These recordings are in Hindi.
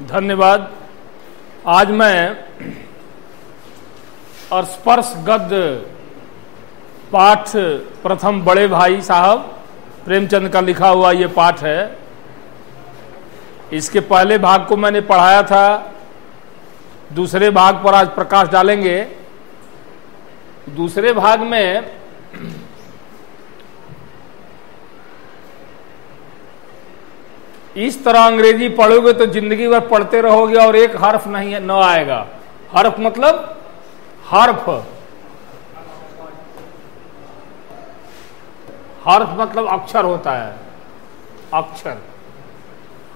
धन्यवाद। आज मैं और स्पर्श गद्य पाठ प्रथम बड़े भाई साहब प्रेमचंद का लिखा हुआ ये पाठ है। इसके पहले भाग को मैंने पढ़ाया था, दूसरे भाग पर आज प्रकाश डालेंगे। दूसरे भाग में इस तरह अंग्रेजी पढ़ोगे तो जिंदगी भर पढ़ते रहोगे और एक हर्फ नहीं है, न आएगा। हर्फ मतलब हर्फ मतलब अक्षर होता है, अक्षर।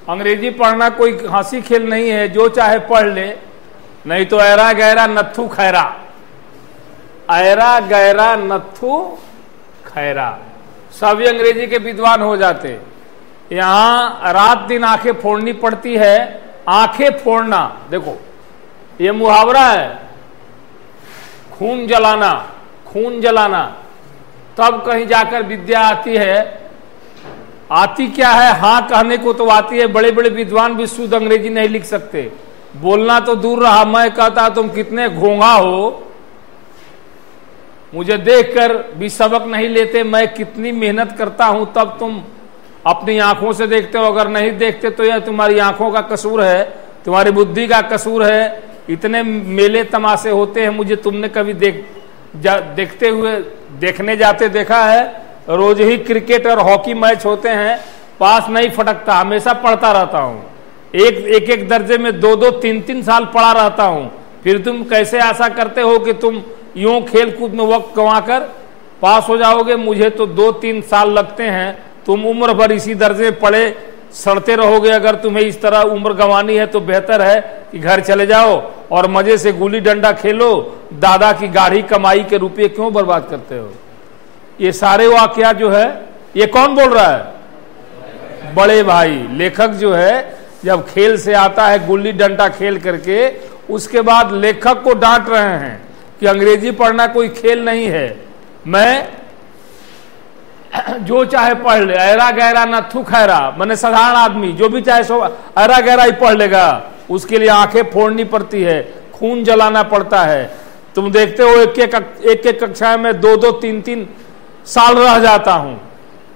अंग्रेजी पढ़ना कोई हंसी खेल नहीं है, जो चाहे पढ़ ले, नहीं तो ऐरा गहरा नत्थू खैरा, ऐरा गहरा नत्थू खैरा, सभी अंग्रेजी के विद्वान हो जाते। यहां रात दिन आंखें फोड़नी पड़ती है। आंखें फोड़ना, देखो ये मुहावरा है, खून जलाना, खून जलाना, तब कहीं जाकर विद्या आती है। आती क्या है? हाँ कहने को तो आती है। बड़े बड़े विद्वान भी शुद्ध अंग्रेजी नहीं लिख सकते। बोलना तो दूर रहा, मैं कहता तुम कितने घोंघा हो, मुझे देखकर भी सबक नहीं लेते। मैं कितनी मेहनत करता हूं तब तुम अपनी आंखों से देखते हो, अगर नहीं देखते तो यह तुम्हारी आंखों का कसूर है, तुम्हारी बुद्धि का कसूर है। इतने मेले तमाशे होते हैं, मुझे तुमने कभी देखते हुए देखने जाते देखा है? रोज ही क्रिकेट और हॉकी मैच होते हैं, पास नहीं फटकता, हमेशा पढ़ता रहता हूं। एक दर्जे में 2-2, 3-3 साल पढ़ा रहता हूं। फिर तुम कैसे आशा करते हो कि तुम यूं खेल कूद में वक्त गंवाकर पास हो जाओगे? मुझे तो 2-3 साल लगते हैं, तुम उम्र भर इसी दर्जे में पढ़े सड़ते रहोगे। अगर तुम्हें इस तरह उम्र गंवानी है तो बेहतर है कि घर चले जाओ और मजे से गुल्ली डंडा खेलो। दादा की गाढ़ी कमाई के रुपये क्यों बर्बाद करते हो? ये सारे वाकया जो है, ये कौन बोल रहा है? बड़े भाई। लेखक जो है जब खेल से आता है गुल्ली डंडा खेल करके, उसके बाद लेखक को डांट रहे हैं कि अंग्रेजी पढ़ना कोई खेल नहीं है। मैं जो चाहे पढ़ ले, ऐरा गहरा नत्थू खैरा, मैंने साधारण आदमी जो भी चाहे सो ऐरा गहरा ही पढ़ लेगा। उसके लिए आंखें फोड़नी पड़ती है, खून जलाना पड़ता है। तुम देखते हो एक कक्षा में 2-2, 3-3 साल रह जाता हूं,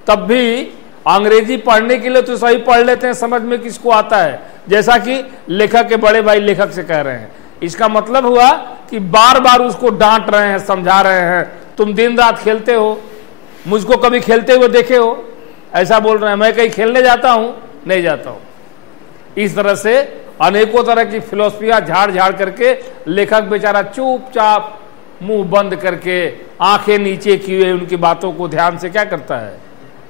तब भी अंग्रेजी पढ़ने के लिए तो सही पढ़ लेते हैं, समझ में किसको आता है। जैसा कि लेखक के बड़े भाई लेखक से कह रहे हैं। इसका मतलब हुआ कि बार बार उसको डांट रहे हैं, समझा रहे हैं। तुम दिन रात खेलते हो, मुझको कभी खेलते हुए देखे हो? ऐसा बोल रहे हैं। मैं कहीं खेलने जाता हूं? नहीं जाता हूं। इस तरह से अनेकों तरह की फिलोसफियां झाड़ झाड़ करके लेखक बेचारा चुपचाप मुंह बंद करके आंखें नीचे किए उनकी बातों को ध्यान से क्या करता है?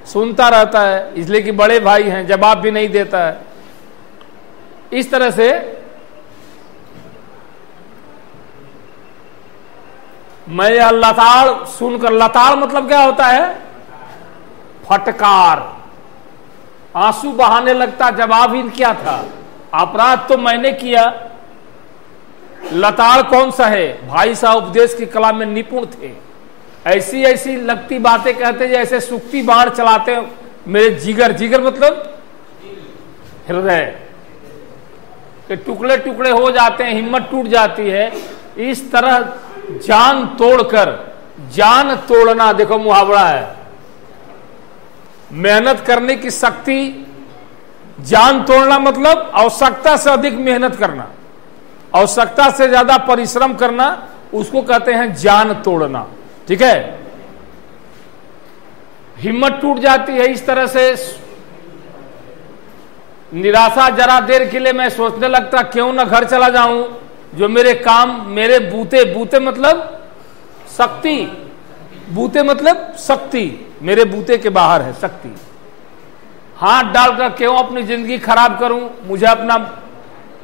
सुनता रहता है। इसलिए कि बड़े भाई हैं, जवाब भी नहीं देता है। इस तरह से मैं यह लताड़ सुनकर, लताड़ मतलब क्या होता है? फटकार। आंसू बहाने लगता, जवाब ही क्या था? अपराध तो मैंने किया। लताड़ कौन सा है? भाई साहब उपदेश की कला में निपुण थे। ऐसी ऐसी लगती बातें कहते जैसे सुक्ति बाण चलाते मेरे जिगर। जिगर मतलब हृदय के टुकड़े टुकड़े हो जाते हैं, हिम्मत टूट जाती है। इस तरह जान तोड़कर, जान तोड़ना देखो मुहावरा है, मेहनत करने की शक्ति। जान तोड़ना मतलब आवश्यकता से अधिक मेहनत करना, आवश्यकता से ज्यादा परिश्रम करना, उसको कहते हैं जान तोड़ना। ठीक है? हिम्मत टूट जाती है। इस तरह से निराशा जरा देर के लिए मैं सोचने लगता क्यों ना घर चला जाऊं, जो मेरे काम, मेरे बूते मतलब शक्ति, बूते मतलब शक्ति, मेरे बूते के बाहर है शक्ति। हाथ डालकर क्यों अपनी जिंदगी खराब करूं? मुझे अपना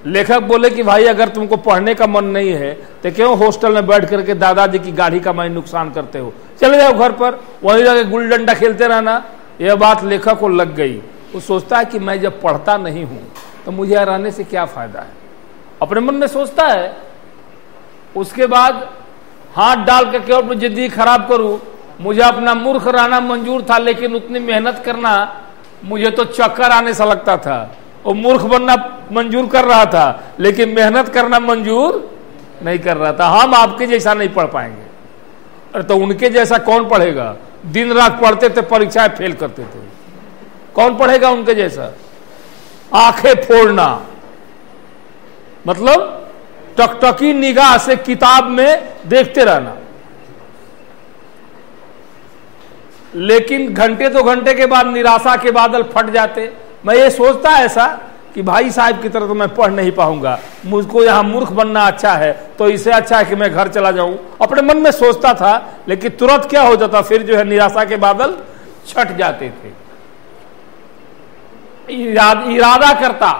लेखक बोले कि भाई अगर तुमको पढ़ने का मन नहीं है तो क्यों हॉस्टल में बैठ करके दादाजी की गाड़ी का मैं नुकसान करते हो? चले जाओ घर पर, वहीं जाके गुल्ली डंडा खेलते रहना। यह बात लेखक को लग गई। वो सोचता है कि मैं जब पढ़ता नहीं हूं तो मुझे यहाँ रहने से क्या फायदा है, अपने मन में सोचता है। उसके बाद हाथ डाल कर क्यों अपनी जिंदगी खराब करूं? मुझे अपना मूर्ख रहना मंजूर था, लेकिन उतनी मेहनत करना मुझे तो चक्कर आने सा लगता था। वो मूर्ख बनना मंजूर कर रहा था, लेकिन मेहनत करना मंजूर नहीं कर रहा था। हम आपके जैसा नहीं पढ़ पाएंगे। अरे तो उनके जैसा कौन पढ़ेगा? दिन रात पढ़ते थे, परीक्षाएं फेल करते थे, कौन पढ़ेगा उनके जैसा? आंखें फोड़ना मतलब टकटकी निगाह से किताब में देखते रहना, लेकिन घंटे दो घंटे के बाद निराशा के बादल फट जाते। मैं ये सोचता ऐसा कि भाई साहब की तरह तो मैं पढ़ नहीं पाऊंगा, मुझको यहां मूर्ख बनना अच्छा है, तो इससे अच्छा है कि मैं घर चला जाऊं, अपने मन में सोचता था। लेकिन तुरंत क्या हो जाता, फिर जो है निराशा के बादल छट जाते थे। इरादा करता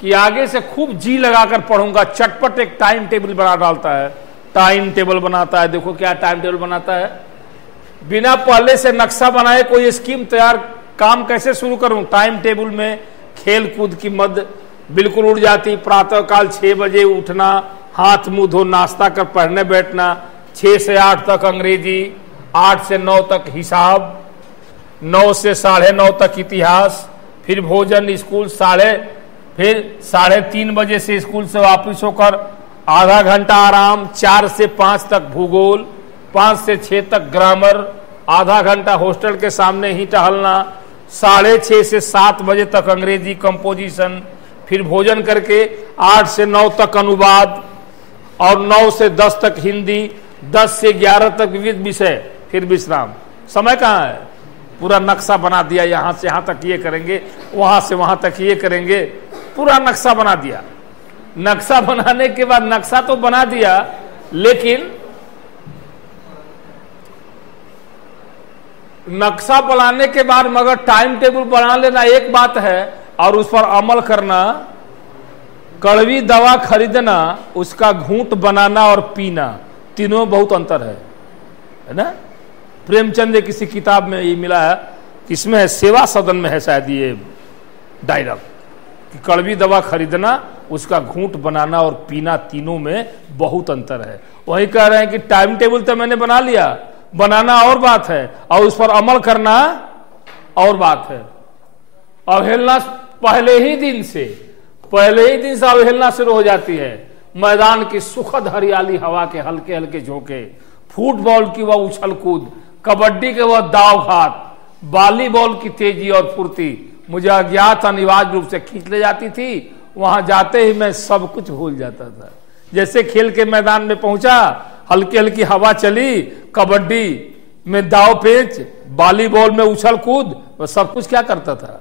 कि आगे से खूब जी लगाकर पढ़ूंगा, चटपट एक टाइम टेबल बना डालता है, टाइम टेबल बनाता है। देखो क्या टाइम टेबल बनाता है, बिना पहले से नक्शा बनाए कोई स्कीम तैयार, काम कैसे शुरू करूं। टाइम टेबल में खेल कूद की मद बिल्कुल उड़ जाती। प्रातःकाल 6 बजे उठना, हाथ मुंह धो नाश्ता कर पढ़ने बैठना, 6 से 8 तक अंग्रेजी, 8 से 9 तक हिसाब, 9 से 9:30 तक इतिहास, फिर भोजन, स्कूल फिर 3:30 बजे से स्कूल से वापस होकर आधा घंटा आराम, 4 से 5 तक भूगोल, 5 से 6 तक ग्रामर, आधा घंटा हॉस्टल के सामने ही टहलना, 6:30 से 7 बजे तक अंग्रेजी कंपोजिशन, फिर भोजन करके 8 से 9 तक अनुवाद और 9 से 10 तक हिंदी, 10 से 11 तक विविध विषय, फिर विश्राम। समय कहाँ है? पूरा नक्शा बना दिया, यहां से यहां तक ये करेंगे, वहां से वहां तक ये करेंगे, पूरा नक्शा बना दिया। नक्शा बनाने के बाद नक्शा तो बना दिया, लेकिन नक्शा बनाने के बाद मगर टाइम टेबल बना लेना एक बात है, और उस पर अमल करना, कड़वी दवा खरीदना, उसका घूंट बनाना और पीना, तीनों बहुत अंतर है ना। प्रेमचंद ने किसी किताब में ये मिला है, इसमें है, सेवा सदन में है शायद ये डायलॉग, कि कड़वी दवा खरीदना, उसका घूंट बनाना और पीना, तीनों में बहुत अंतर है। वही कह रहे हैं कि टाइम टेबल तो मैंने बना लिया, बनाना और बात है, और उस पर अमल करना और बात है। अवहेलना पहले ही दिन से अवहेलना शुरू हो जाती है। मैदान की सुखद हरियाली, हवा के हल्के हल्के झोंके, फुटबॉल की वह उछल कूद, कबड्डी के वह दाव घात, वॉलीबॉल की तेजी और फुर्ती मुझे अज्ञात अनिवार्य रूप से खींच ले जाती थी। वहां जाते ही मैं सब कुछ भूल जाता था। जैसे खेल के मैदान में पहुंचा, हल्की हल्की हवा चली, कबड्डी में दाव पेंच, वॉलीबॉल में उछल कूद, वह सब कुछ क्या करता था,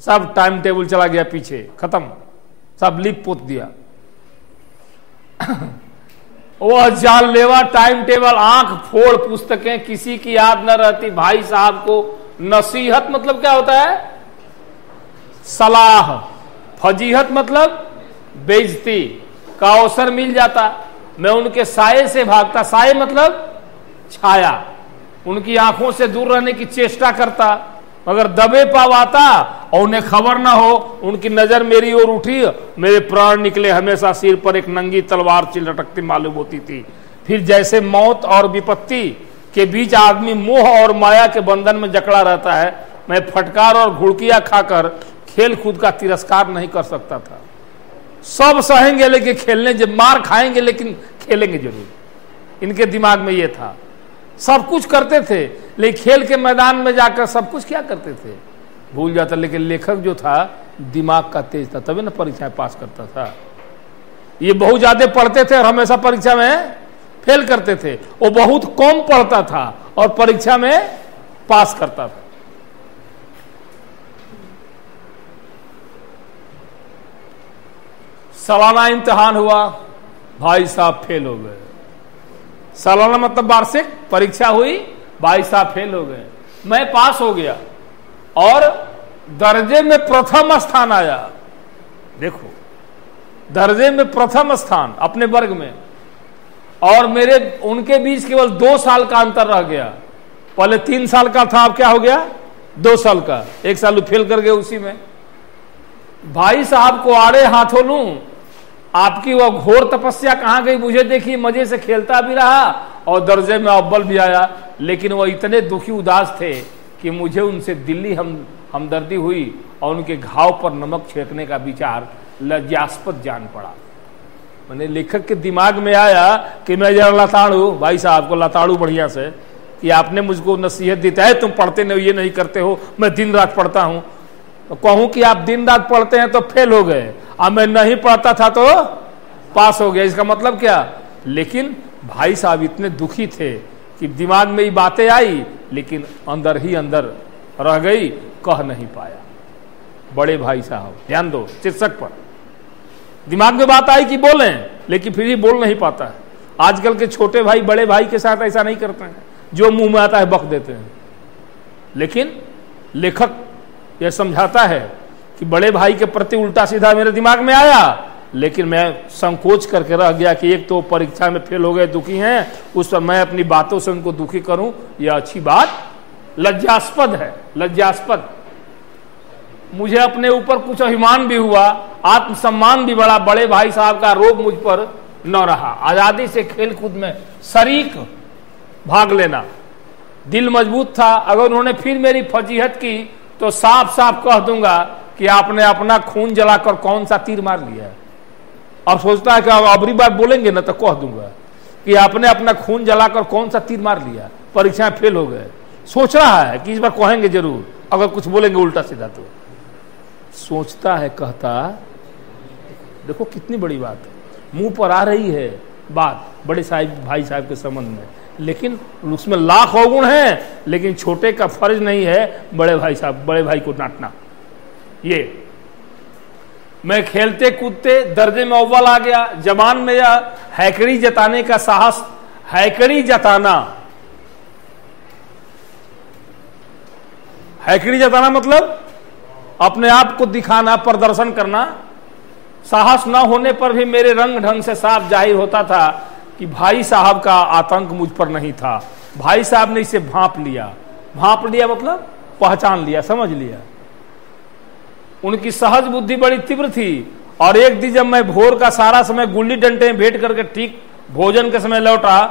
सब टाइम टेबल चला गया पीछे, खत्म, सब लिप पोत दिया। वह जानलेवा टाइम टेबल, आंख फोड़ पुस्तकें, किसी की याद न रहती। भाई साहब को नसीहत मतलब क्या होता है? सलाह। फजीहत मतलब बेइज्जती का अवसर मिल जाता, मैं उनके साये से भागता। साये मतलब छाया, उनकी आंखों से दूर रहने की चेष्टा करता, मगर दबे पाव आता और उन्हें खबर ना हो, उनकी नजर मेरी ओर उठी, मेरे प्राण निकले। हमेशा सिर पर एक नंगी तलवार लटकती मालूम होती थी। फिर जैसे मौत और विपत्ति के बीच आदमी मोह और माया के बंधन में जकड़ा रहता है, मैं फटकार और घुड़कियां खाकर खेल कूद का तिरस्कार नहीं कर सकता था। सब सहेंगे लेकिन खेलने, जब मार खाएंगे लेकिन खेलेंगे जरूर, इनके दिमाग में ये था। सब कुछ करते थे, लेकिन खेल के मैदान में जाकर सब कुछ क्या करते थे, भूल जाता। लेकिन लेखक जो था दिमाग का तेज था, तभी ना परीक्षाएं पास करता था। ये बहुत ज्यादा पढ़ते थे और हमेशा परीक्षा में फेल करते थे। वो बहुत कम पढ़ता था और परीक्षा में पास करता था। सालाना इम्तिहान हुआ, भाई साहब फेल हो गए। सालाना मतलब वार्षिक परीक्षा हुई, भाई साहब फेल हो गए। मैं पास हो गया और दर्जे में प्रथम स्थान आया। देखो, दर्जे में प्रथम स्थान अपने वर्ग में, और मेरे उनके बीच केवल 2 साल का अंतर रह गया। पहले 3 साल का था, अब क्या हो गया 2 साल का। 1 साल फेल कर गए उसी में। भाई साहब को आड़े हाथों लूं, आपकी वह घोर तपस्या कहां गई मुझे देखी। मजे से खेलता भी रहा और दर्जे में अव्वल भी आया, लेकिन वह इतने दुखी उदास थे कि मुझे उनसे दिल्ली हम हमदर्दी हुई और उनके घाव पर नमक छिड़कने का विचार लज्जास्पद जान पड़ा। मैंने लेखक के दिमाग में आया कि मैं जरा लताड़ू भाई साहब को लताड़ू बढ़िया से कि आपने मुझको नसीहत देता है, तुम पढ़ते नहीं, ये नहीं करते हो, मैं दिन रात पढ़ता हूं, तो कहूं कि आप दिन रात पढ़ते हैं तो फेल हो गए, अब मैं नहीं पढ़ता था तो पास हो गया, इसका मतलब क्या? लेकिन भाई साहब इतने दुखी थे कि दिमाग में ये बातें आई लेकिन अंदर ही अंदर रह गई, कह नहीं पाया। बड़े भाई साहब, ध्यान दो शीर्षक पर, दिमाग में बात आई कि बोलें लेकिन फिर भी बोल नहीं पाता है। आजकल के छोटे भाई बड़े भाई के साथ ऐसा नहीं करते हैं, जो मुंह में आता है बक देते हैं। लेकिन लेखक यह समझाता है कि बड़े भाई के प्रति उल्टा सीधा मेरे दिमाग में आया, लेकिन मैं संकोच करके रह गया कि एक तो परीक्षा में फेल हो गए, दुखी हैं, उस पर मैं अपनी बातों से उनको दुखी करूं, यह अच्छी बात लज्जास्पद है, लज्जास्पद। मुझे अपने ऊपर कुछ अभिमान भी हुआ, आत्मसम्मान भी बढ़ा, बड़े भाई साहब का रोब मुझ पर न रहा। आजादी से खेल कूद में शरीक भाग लेना, दिल मजबूत था। अगर उन्होंने फिर मेरी फजीहत की तो साफ साफ कह दूंगा कि आपने अपना खून जलाकर कौन सा तीर मार लिया है। और सोचता है कि अगली बार बोलेंगे ना तो कह दूंगा कि आपने अपना खून जलाकर कौन सा तीर मार लिया, परीक्षा में फेल हो गए। सोच रहा है कि इस बार कहेंगे जरूर, अगर कुछ बोलेंगे उल्टा सीधा तो सोचता है, कहता। देखो कितनी बड़ी बात है, मुंह पर आ रही है बात बड़े साहब भाई साहब के संबंध में, लेकिन उसमें लाख अवगुण हैं, लेकिन छोटे का फर्ज नहीं है बड़े भाई साहब, बड़े भाई को डांटना। ये मैं खेलते कूदते दर्जे में अव्वल आ गया। जबान में यह हैकड़ी जताने का साहस, हैकड़ी जताना, हैकड़ी जताना मतलब अपने आप को दिखाना, प्रदर्शन करना। साहस न होने पर भी मेरे रंग ढंग से साफ जाहिर होता था कि भाई साहब का आतंक मुझ पर नहीं था। भाई साहब ने इसे भांप लिया। भांप लिया मतलब पहचान लिया, समझ लिया। उनकी सहज बुद्धि बड़ी तीव्र थी। और एक दिन जब मैं भोर का सारा समय गुल्ली डंडे में भेंट करके ठीक भोजन के समय लौटा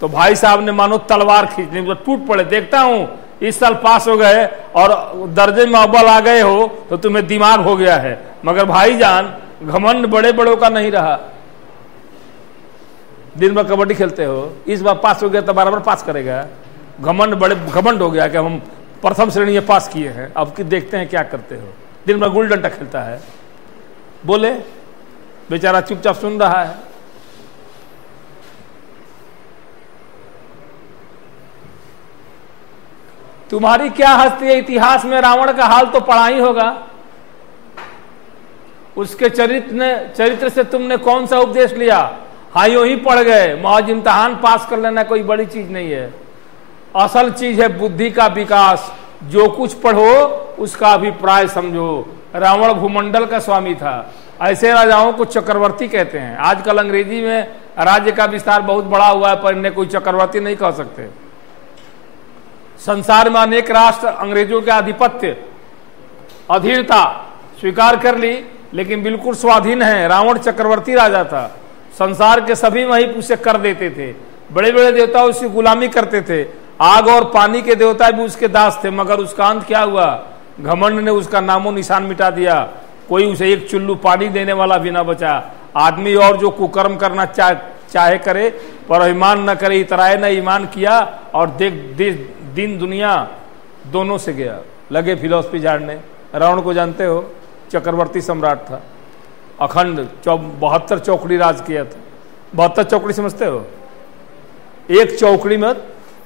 तो भाई साहब ने मानो तलवार खींचने, तो टूट पड़े। देखता हूं इस साल पास हो गए और दर्जे में अव्वल आ गए हो तो तुम्हें दिमाग हो गया है, मगर भाईजान घमंड बड़े बड़ों का नहीं रहा। दिन भर कबड्डी खेलते हो, इस बार पास हो गया तो बराबर पास करेगा। घमंड बड़े घमंड हो गया कि हम प्रथम श्रेणी में पास किए हैं, अब कि देखते हैं क्या करते हो। दिन भर गुल्ली डंडा खेलता है। बोले बेचारा चुपचाप सुन रहा है। तुम्हारी क्या हस्ती है, इतिहास में रावण का हाल तो पढ़ा ही होगा। उसके चरित्र से तुमने कौन सा उपदेश लिया? हाँ यूं ही पढ़ गए, मौज इम्तहान पास कर लेना कोई बड़ी चीज नहीं है। असल चीज है बुद्धि का विकास। जो कुछ पढ़ो उसका अभिप्राय समझो। रावण भूमंडल का स्वामी था। ऐसे राजाओं को चक्रवर्ती कहते हैं। आजकल अंग्रेजी में राज्य का विस्तार बहुत बड़ा हुआ है, पर इन्हें कोई चक्रवर्ती नहीं कह सकते। संसार में अनेक राष्ट्र अंग्रेजों के आधिपत्य, अधीनता स्वीकार कर ली, लेकिन बिल्कुल स्वाधीन है। रावण चक्रवर्ती राजा था। संसार के सभी महिप उसे कर देते थे। बड़े बड़े देवता उसकी गुलामी करते थे। आग और पानी के देवता भी उसके दास थे। मगर उसका अंत क्या हुआ? घमंड ने उसका नामो निशान मिटा दिया। कोई उसे एक चुल्लू पानी देने वाला भी ना बचा। आदमी और जो कुकर्म करना चाहे करे, पर ईमान न करे, इतराए न ईमान किया, और देख दिन दुनिया दोनों से गया। लगे फिलॉसफी झाड़ने। रावण को जानते हो, चक्रवर्ती सम्राट था। अखंड 72 चौकड़ी राज किया था। 72 चौकड़ी समझते हो? एक चौकड़ी में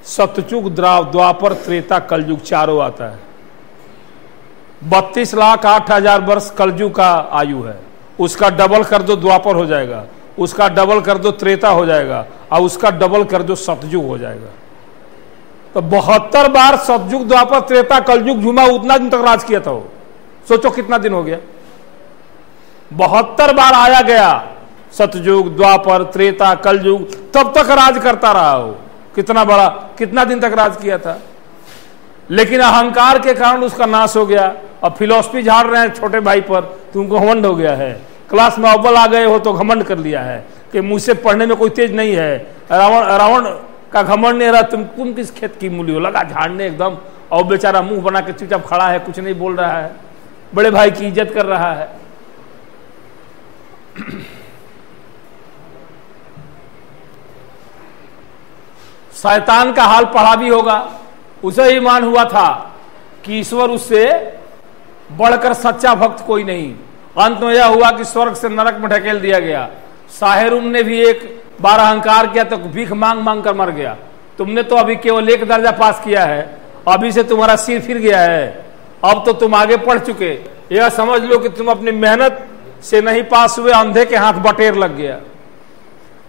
सतयुग, द्वापर, त्रेता, कलयुग चारों आता है। 32,08,000 वर्ष कलयुग का आयु है। उसका डबल कर दो द्वापर हो जाएगा, उसका डबल कर दो त्रेता हो जाएगा, और उसका डबल कर दो सतयुग हो जाएगा। तो 72 बार सतयुग, द्वापर, त्रेता, कलयुग झूमा, उतना दिन तक राज किया था वो। सोचो कितना दिन हो गया। 72 बार आया गया, सतयुग, द्वापर, त्रेता, कलयुग, तब तक राज करता रहा हो। कितना बड़ा, कितना दिन तक राज किया था। लेकिन अहंकार के कारण उसका नाश हो गया। अब फिलॉसफी झाड़ रहे हैं छोटे भाई पर, तुमको घमंड हो गया है। क्लास में अव्वल आ गए हो तो घमंड कर लिया है कि मुझसे पढ़ने में कोई तेज नहीं है। रावण का घमंड नहीं रहा। तुम किस खेत की मूली हो? लगा झाड़ने एकदम, और बेचारा मुंह बना के चुपचाप खड़ा है, कुछ नहीं बोल रहा है, बड़े भाई की इज्जत कर रहा है। शैतान का हाल पढ़ा भी होगा, उसे ईमान हुआ था कि ईश्वर उससे बढ़कर सच्चा भक्त कोई नहीं। अंत में यह हुआ कि स्वर्ग से नरक में ढकेल दिया गया। साहेरुम ने भी एक बार अहंकार किया तो भीख मांग मांग कर मर गया। तुमने तो अभी केवल एक दर्जा पास किया है, अभी से तुम्हारा सिर फिर गया है, अब तो तुम आगे पढ़ चुके। यह समझ लो कि तुम अपनी मेहनत से नहीं पास हुए, अंधे के हाथ बटेर लग गया।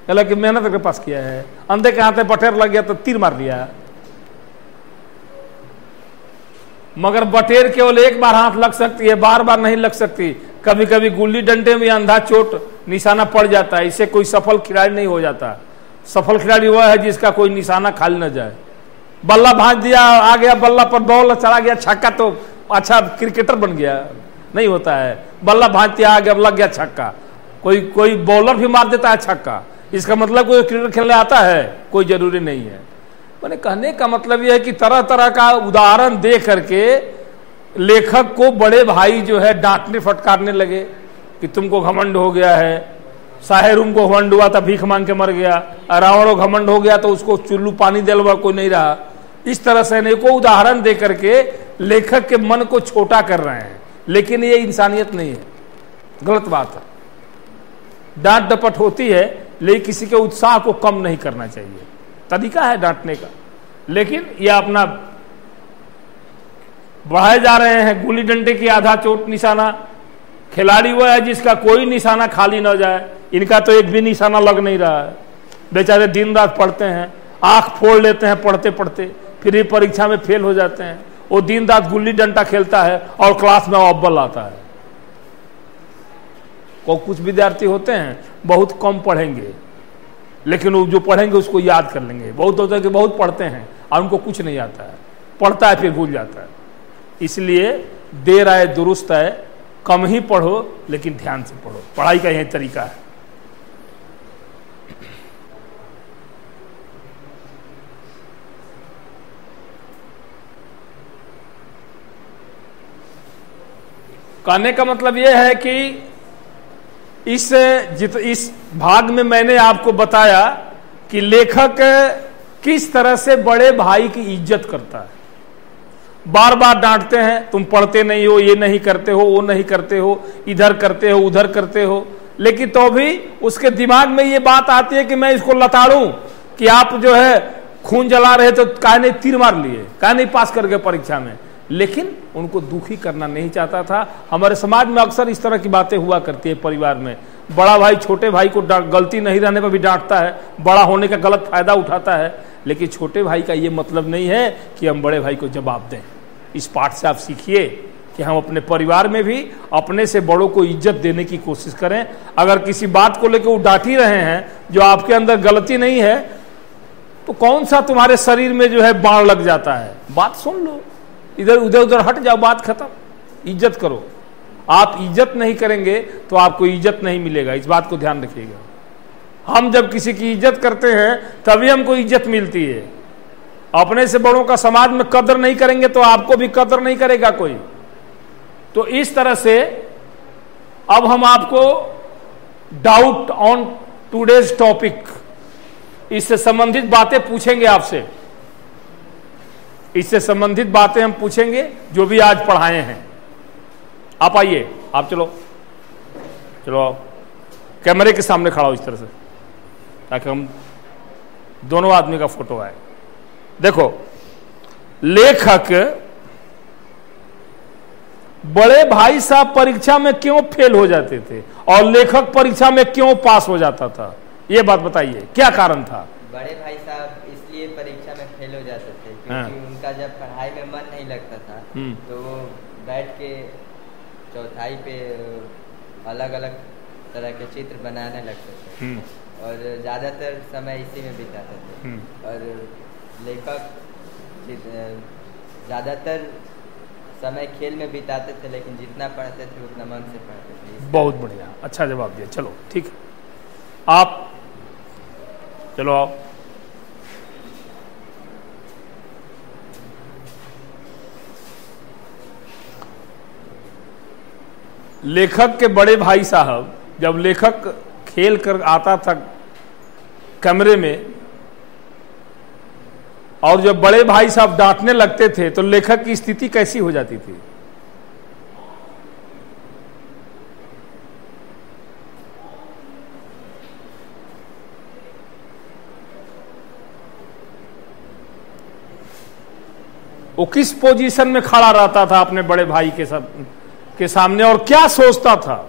हालांकि मेहनत करके पास किया है, अंधे के हाथ में बटेर लग गया तो तीर मार लिया। मगर बटेर केवल एक बार हाथ लग सकती है, बार बार नहीं लग सकती। कभी कभी गुल्ली डंडे में अंधा चोट निशाना पड़ जाता है, इससे कोई सफल खिलाड़ी नहीं हो जाता। सफल खिलाड़ी वह है जिसका कोई निशाना खाली न जाए। बल्ला भांज दिया, आ गया बल्ला पर, बॉल चला गया छक्का, तो अच्छा क्रिकेटर बन गया? नहीं होता है। बल्ला भांज दिया, आ गया, लग गया छक्का। कोई बॉलर भी मार देता है छक्का, इसका मतलब कोई क्रिकेट खेलने आता है? कोई जरूरी नहीं है। मैंने कहने का मतलब यह है कि तरह तरह का उदाहरण दे करके लेखक को बड़े भाई जो है डांटने फटकारने लगे कि तुमको घमंड हो गया है। साहेरुम को घमंड हुआ था, भीख मांग के मर गया। रावण को घमंड हो गया तो उसको चुल्लू पानी दिलवा कोई नहीं रहा। इस तरह से अनेकों उदाहरण दे करके लेखक के मन को छोटा कर रहे हैं, लेकिन ये इंसानियत नहीं है, गलत बात है। डांट डपट होती है, लेकिन किसी के उत्साह को कम नहीं करना चाहिए। तरीका है डांटने का, लेकिन यह अपना बढ़ाए जा रहे हैं। गुल्ली डंडे की आधा चोट निशाना, खिलाड़ी वह है जिसका कोई निशाना खाली न जाए। इनका तो एक भी निशाना लग नहीं रहा है। बेचारे दिन रात पढ़ते हैं, आंख फोड़ लेते हैं पढ़ते पढ़ते, फिर ये परीक्षा में फेल हो जाते हैं। वो दिन रात गुल्ली डंडा खेलता है और क्लास में अव्वल आता है। कुछ विद्यार्थी होते हैं बहुत कम पढ़ेंगे, लेकिन वो जो पढ़ेंगे उसको याद कर लेंगे। बहुत होता है कि बहुत पढ़ते हैं और उनको कुछ नहीं आता है, पढ़ता है फिर भूल जाता है। इसलिए देर आए दुरुस्त है, कम ही पढ़ो लेकिन ध्यान से पढ़ो। पढ़ाई का यही तरीका है। कहने का मतलब यह है कि इस भाग में मैंने आपको बताया कि लेखक किस तरह से बड़े भाई की इज्जत करता है। बार बार डांटते हैं, तुम पढ़ते नहीं हो, ये नहीं करते हो, वो नहीं करते हो, इधर करते हो, उधर करते हो, लेकिन तो भी उसके दिमाग में ये बात आती है कि मैं इसको लताड़ूं कि आप जो है खून जला रहे तो काहे नहीं तीर मार लिए, काहे नहीं पास कर गए परीक्षा में। लेकिन उनको दुखी करना नहीं चाहता था। हमारे समाज में अक्सर इस तरह की बातें हुआ करती है। परिवार में बड़ा भाई छोटे भाई को गलती नहीं रहने पर भी डांटता है, बड़ा होने का गलत फायदा उठाता है, लेकिन छोटे भाई का ये मतलब नहीं है कि हम बड़े भाई को जवाब दें। इस पाठ से आप सीखिए कि हम अपने परिवार में भी अपने से बड़ों को इज्जत देने की कोशिश करें। अगर किसी बात को लेकर वो डांट ही रहे हैं जो आपके अंदर गलती नहीं है, तो कौन सा तुम्हारे शरीर में जो है बाण लग जाता है? बात सुन लो, इधर उधर उधर हट जाओ, बात खत्म। इज्जत करो। आप इज्जत नहीं करेंगे तो आपको इज्जत नहीं मिलेगा, इस बात को ध्यान रखिएगा। हम जब किसी की इज्जत करते हैं तभी हमको इज्जत मिलती है। अपने से बड़ों का समाज में कदर नहीं करेंगे तो आपको भी कदर नहीं करेगा कोई। तो इस तरह से अब हम आपको डाउट ऑन टुडेज टॉपिक, इससे संबंधित बातें पूछेंगे आपसे। इससे संबंधित बातें हम पूछेंगे जो भी आज पढ़ाए हैं। आप आइए, आप चलो चलो आओ, कैमरे के सामने खड़ा हो इस तरह से, ताकि हम दोनों आदमी का फोटो आए। देखो, लेखक बड़े भाई साहब परीक्षा में क्यों फेल हो जाते थे और लेखक परीक्षा में क्यों पास हो जाता था, ये बात बताइए, क्या कारण था? बड़े भाई साहब इसलिए परीक्षा में फेल हो जाते थे क्योंकि उनका जब पढ़ाई में मन नहीं लगता था तो वो बैठ के चौथाई पे अलग अलग तरह के चित्र बनाने लगते थे और ज़्यादातर समय इसी में बिताते थे। और लेखक ज़्यादातर समय खेल में बिताते थे, लेकिन जितना पढ़ते थे उतना मन से पढ़ते थे। बहुत बढ़िया, अच्छा जवाब दिया। चलो ठीक है, आप चलो आओ। लेखक के बड़े भाई साहब, जब लेखक खेल कर आता था कमरे में और जब बड़े भाई साहब डांटने लगते थे तो लेखक की स्थिति कैसी हो जाती थी? वो किस पोजीशन में खड़ा रहता था अपने बड़े भाई के सामने और क्या सोचता था?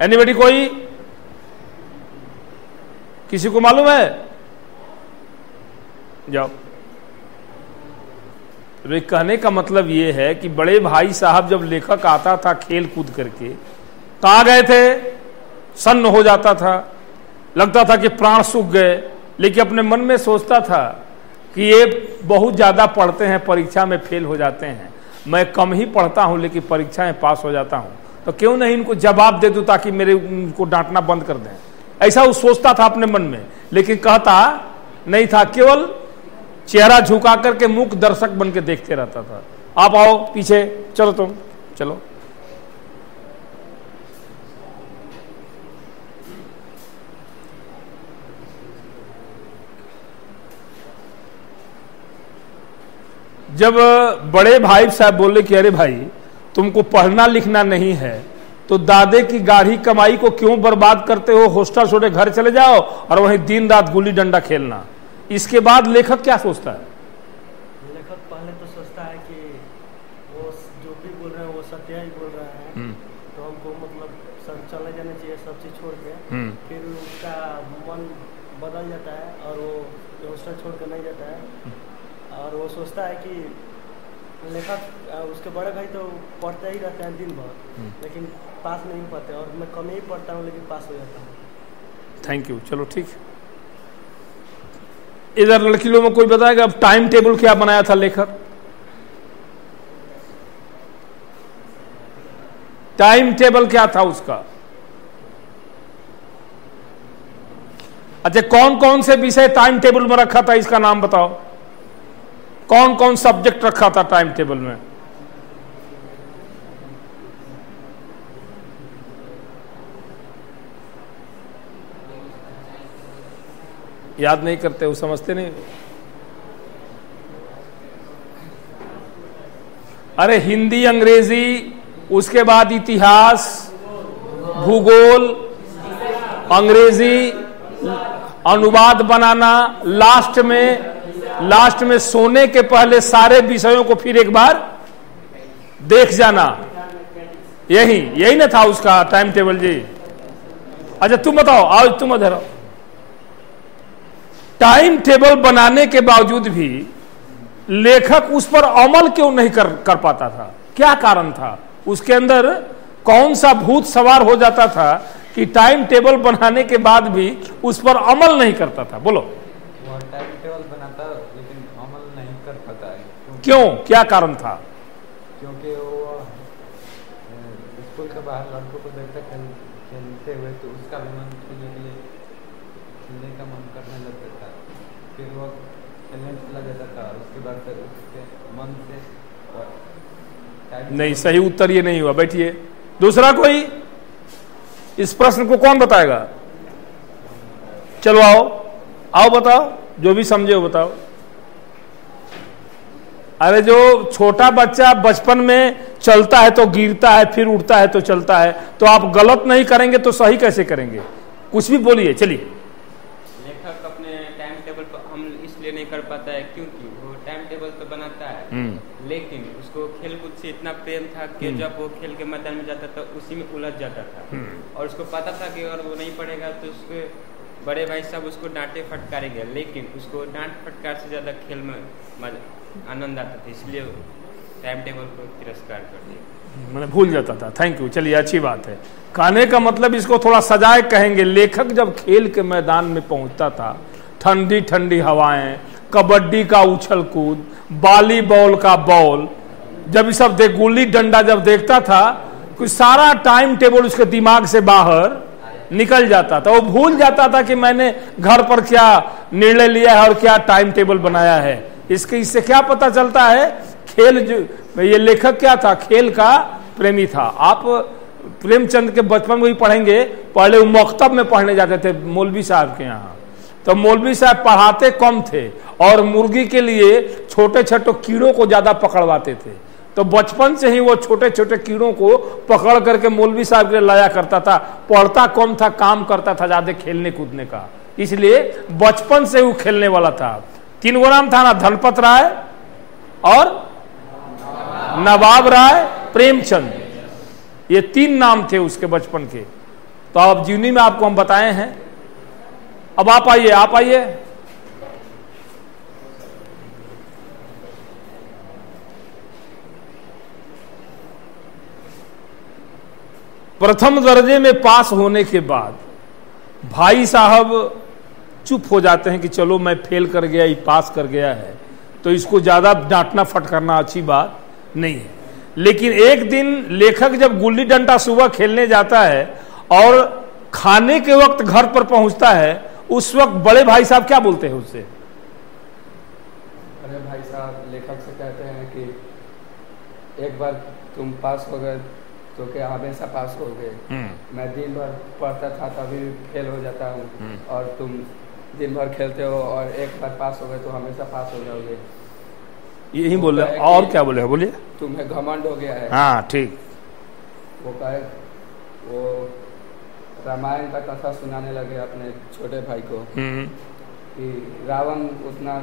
एनीबडी, कोई किसी को मालूम है? जाओ। तो कहने का मतलब ये है कि बड़े भाई साहब जब लेखक आता था खेल कूद करके, कहां गए थे? सन्न हो जाता था, लगता था कि प्राण सूख गए, लेकिन अपने मन में सोचता था कि ये बहुत ज्यादा पढ़ते हैं, परीक्षा में फेल हो जाते हैं, मैं कम ही पढ़ता हूं लेकिन परीक्षा में पास हो जाता हूं, तो क्यों नहीं इनको जवाब दे दूं ताकि मेरे उनको डांटना बंद कर दें। ऐसा वो सोचता था अपने मन में, लेकिन कहता नहीं था, केवल चेहरा झुका करके मूक दर्शक बन के देखते रहता था। आप आओ पीछे, चलो तुम चलो। जब बड़े भाई साहब बोले कि अरे भाई तुमको पढ़ना लिखना नहीं है तो दादे की गाढ़ी कमाई को क्यों बर्बाद करते हो, हॉस्टल छोड़े घर चले जाओ और वहीं दिन रात गुल्ली डंडा खेलना। इसके बाद लेखक क्या सोचता है? लेखक पहले तो सोचता है कि वो जो भी बोल रहे हैं वो सत्य ही बोल रहा है, तो हमको मतलब सब चले जाना चाहिए, सब चीज छोड़ के। फिर उसका मन बदल जाता है और वो हॉस्टल छोड़ कर नहीं जाता है और वो सोचता है कि लेखक उसके बड़े भाई तो पढ़ते ही रहते हैं दिन भर, लेकिन पास नहीं पढ़ते और मैं कम ही पढ़ता हूँ लेकिन पास हो जाता हूँ। थैंक यू, चलो ठीक। इधर लड़की लोगों में कोई बताएगा अब टाइम टेबल क्या बनाया था लेखक? टाइम टेबल क्या था उसका? अच्छा, कौन कौन से विषय टाइम टेबल में रखा था, इसका नाम बताओ। कौन कौन सब्जेक्ट रखा था टाइम टेबल में? याद नहीं करते हो, समझते नहीं। अरे हिंदी, अंग्रेजी, उसके बाद इतिहास, भूगोल, अंग्रेजी, अनुवाद बनाना, लास्ट में सोने के पहले सारे विषयों को फिर एक बार देख जाना। यही ना था उसका टाइम टेबल जी। अच्छा तुम बताओ, आओ तुम इधर। टाइम टेबल बनाने के बावजूद भी लेखक उस पर अमल क्यों नहीं कर पाता था? क्या कारण था? उसके अंदर कौन सा भूत सवार हो जाता था कि टाइम टेबल बनाने के बाद भी उस पर अमल नहीं करता था? बोलो। वो टाइम टेबल बनाता लेकिन अमल नहीं कर पाता है। क्यों? क्या कारण था? क्योंकि वो स्कूल के बाहर लड़कों को देखता खेलते हुए तो उसका भी मन खेलने का मन करने लगता था, फिर वो खेलने चला जाता था और उसके बाद फिर उसके मन से नहीं, सही उत्तर ये नहीं हुआ। बैठिए। दूसरा कोई? इस प्रश्न को कौन बताएगा? चलो आओ बताओ, जो भी समझे वो बताओ। अरे जो छोटा बच्चा बचपन में चलता है तो गिरता है, फिर उठता है तो चलता है, तो आप गलत नहीं करेंगे तो सही कैसे करेंगे? कुछ भी बोलिए, चलिए। लेखक अपने टाइम टेबल पर अमल इसलिए नहीं कर पाता है क्योंकि वो टाइम टेबल तो बनाता है लेकिन उसको खेल कूद से इतना प्रेम था कि जब वो खेल के मैदान में जाता था उसी में उलझ जाता था और उसको पता था कि अगर वो नहीं पढ़ेगा तो उसके बड़े भाई साहब उसको डांटे फटकारेंगे, लेकिन उसको डांट फटकार से ज्यादा खेल में आनंद आता था, इसलिए टाइम टेबल को तिरस्कार कर दिया, मैंने भूल जाता था। थैंक यू, चलिए अच्छी बात है। कहने का मतलब इसको थोड़ा सजाए कहेंगे, लेखक जब खेल के मैदान में पहुंचता था, ठंडी ठंडी हवाएं, कबड्डी का उछल कूद, वॉलीबॉल का बॉल, जब ये सब गुल्ली डंडा जब देखता था, कुछ सारा टाइम टेबल उसके दिमाग से बाहर निकल जाता था। वो भूल जाता था कि मैंने घर पर क्या निर्णय लिया है और क्या टाइम टेबल बनाया है। इससे क्या पता चलता है? ये लेखक क्या था? खेल का प्रेमी था। आप प्रेमचंद के बचपन में भी पढ़ेंगे, पहले वो मकतब में पढ़ने जाते थे मौलवी साहब के यहाँ, तो मौलवी साहब पढ़ाते कम थे और मुर्गी के लिए छोटे छोटे कीड़ों को ज्यादा पकड़वाते थे। तो बचपन से ही वो छोटे छोटे कीड़ों को पकड़ करके मौलवी साहब के लिए लाया करता था। पढ़ता कम था, काम करता था ज्यादा खेलने कूदने का, इसलिए बचपन से वो खेलने वाला था। 3 गो नाम था ना, धनपत राय और नवाब राय, प्रेमचंद, ये 3 नाम थे उसके बचपन के। तो अब जीवनी में आपको हम बताए हैं। अब आप आइए, आप आइए। प्रथम दर्जे में पास होने के बाद भाई साहब चुप हो जाते हैं कि चलो मैं फेल कर गया, ये पास कर गया है, तो इसको ज्यादा डांटना फटकारना अच्छी बात नहीं है। लेकिन एक दिन लेखक जब गुल्ली डंडा सुबह खेलने जाता है और खाने के वक्त घर पर पहुंचता है, उस वक्त बड़े भाई साहब क्या बोलते हैं उससे? अरे भाई साहब लेखक से कहते हैं कि एक बार तुम पास हो गए तो क्या हमेशा पास हो गए? मैं दिन भर पढ़ता था तभी फेल हो जाता हूँ, और तुम दिन भर खेलते हो और एक बार पास हो गए तो हमेशा पास हो जाओगे। यही बोले, और क्या बोले? बोलिए। तुम्हें घमंड हो गया है। हाँ ठीक। वो कहे, वो रामायण का कथा सुनाने लगे अपने छोटे भाई को कि रावण उतना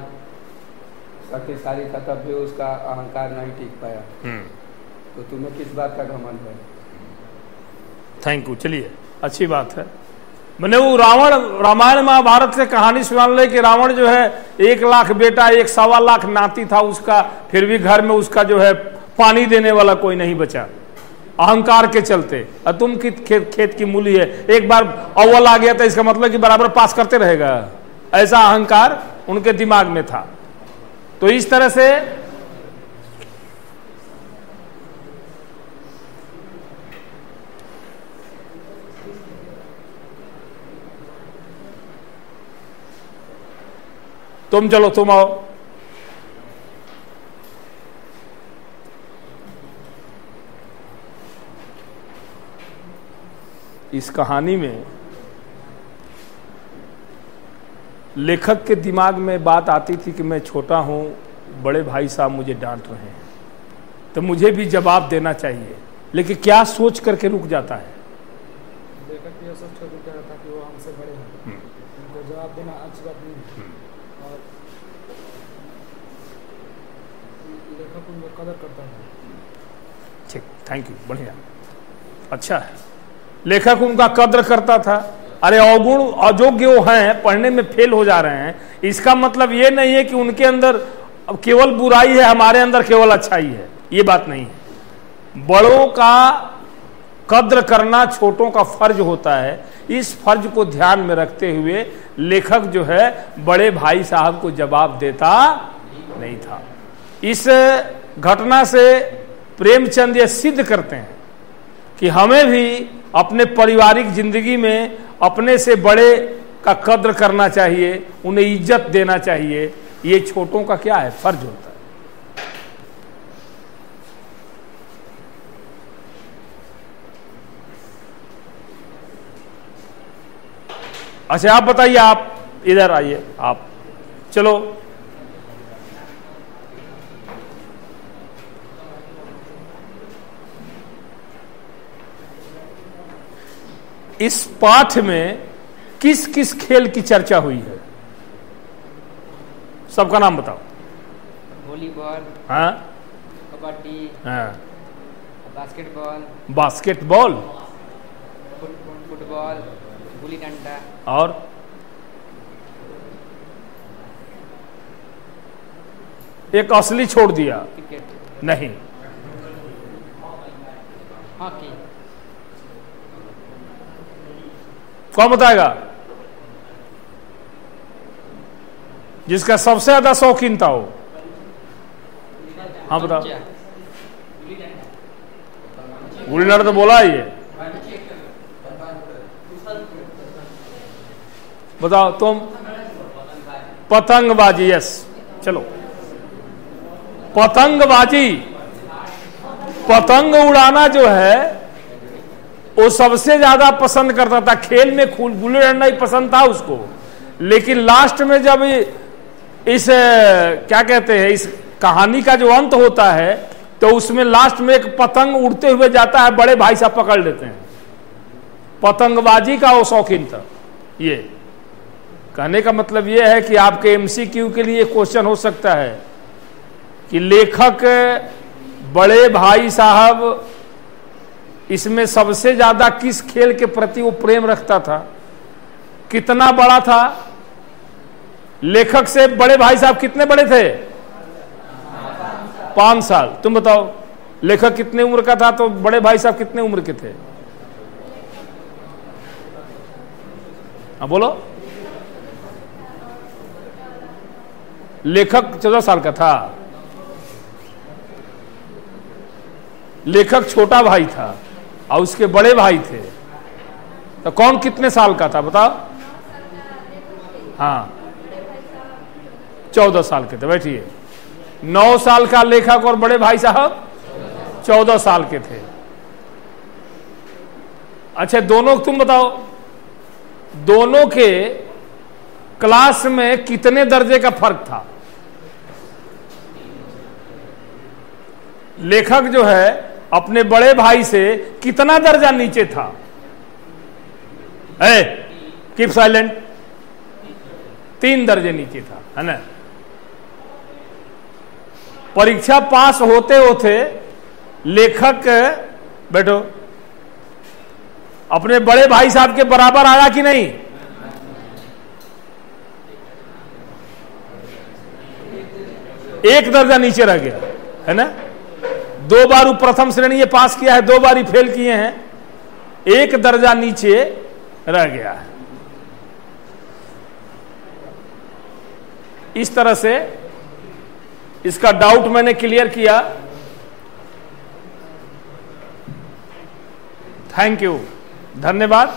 शक्तिशाली था तब भी उसका अहंकार नहीं टिक पाया, तो तुम्हें किस बात का घमंड है? Thank you. चलिए, अच्छी बात है। मैंने वो रावण, रामायण महाभारत से कहानी सुनाने लगे कि रावण जो है 1 लाख बेटा, 1 सवा लाख नाती था उसका, फिर भी घर में उसका जो है पानी देने वाला कोई नहीं बचा, अहंकार के चलते। और तुम खेत की मूली है, एक बार अव्वल आ गया था इसका मतलब कि बराबर पास करते रहेगा, ऐसा अहंकार उनके दिमाग में था। तो इस तरह से तुम चलो, तुम आओ। इस कहानी में लेखक के दिमाग में बात आती थी कि मैं छोटा हूं, बड़े भाई साहब मुझे डांट रहे हैं, तो मुझे भी जवाब देना चाहिए। लेकिन क्या सोच करके रुक जाता है? लेखक ये सोच कर रुक जाता कि वो हमसे बड़े हैं, उनको जवाब देना अच्छी बात नहीं है, और लेखक उनको कदर करता है। ठीक, थैंक यू, बढ़िया, अच्छा है। लेखक उनका कद्र करता था। अरे अवगुण अयोग्य वो हैं, पढ़ने में फेल हो जा रहे हैं, इसका मतलब ये नहीं है कि उनके अंदर केवल बुराई है, हमारे अंदर केवल अच्छाई है, ये बात नहीं है। बड़ों का कद्र करना छोटों का फर्ज होता है। इस फर्ज को ध्यान में रखते हुए लेखक जो है बड़े भाई साहब को जवाब देता नहीं था। इस घटना से प्रेमचंद ये सिद्ध करते हैं कि हमें भी अपने पारिवारिक जिंदगी में अपने से बड़े का कद्र करना चाहिए, उन्हें इज्जत देना चाहिए। ये छोटों का क्या है? फर्ज होता है। अच्छा आप बताइए, आप इधर आइए, आप चलो। इस पाठ में किस किस खेल की चर्चा हुई है? सबका नाम बताओ। वॉलीबॉल, हाँ, कबड्डी, हाँ, basketball, basketball, football, gulli danda, और एक असली छोड़ दिया, क्रिकेट, नहीं, हॉकी, कौन बताएगा? जिसका सबसे ज्यादा शौकीन था वो, हाँ बताओ। गुल्ली डंडा तो बोला ही है, बताओ तुम। पतंगबाजी, यस, चलो। पतंगबाजी पतंग उड़ाना जो है वो सबसे ज्यादा पसंद करता था। खेल में गुल्ली डंडा ही पसंद था उसको, लेकिन लास्ट में जब इस क्या कहते हैं, इस कहानी का जो अंत होता है तो उसमें लास्ट में एक पतंग उड़ते हुए जाता है, बड़े भाई साहब पकड़ लेते हैं। पतंगबाजी का वो शौकीन था। ये कहने का मतलब ये है कि आपके एमसीक्यू के लिए क्वेश्चन हो सकता है कि लेखक बड़े भाई साहब इसमें सबसे ज्यादा किस खेल के प्रति वो प्रेम रखता था, कितना बड़ा था। लेखक से बड़े भाई साहब कितने बड़े थे? 5 साल। तुम बताओ लेखक कितने उम्र का था तो बड़े भाई साहब कितने उम्र के थे? हाँ बोलो। लेखक 14 साल का था, लेखक छोटा भाई था और उसके बड़े भाई थे, तो कौन कितने साल का था बताओ? हाँ 14 साल के थे। बैठिए। 9 साल का लेखक और बड़े भाई साहब 14 साल के थे। अच्छा दोनों तुम बताओ, दोनों के क्लास में कितने दर्जे का फर्क था? लेखक जो है अपने बड़े भाई से कितना दर्जा नीचे था? Keep silent. 3 दर्जे नीचे था, है ना। परीक्षा पास होते होते लेखक, बैठो, अपने बड़े भाई साहब के बराबर आया कि नहीं? एक दर्जा नीचे रह गया, है ना। 2 बार प्रथम श्रेणी ये पास किया है, 2 बार ही फेल किए हैं, एक दर्जा नीचे रह गया है। इस तरह से इसका डाउट मैंने क्लियर किया। थैंक यू, धन्यवाद।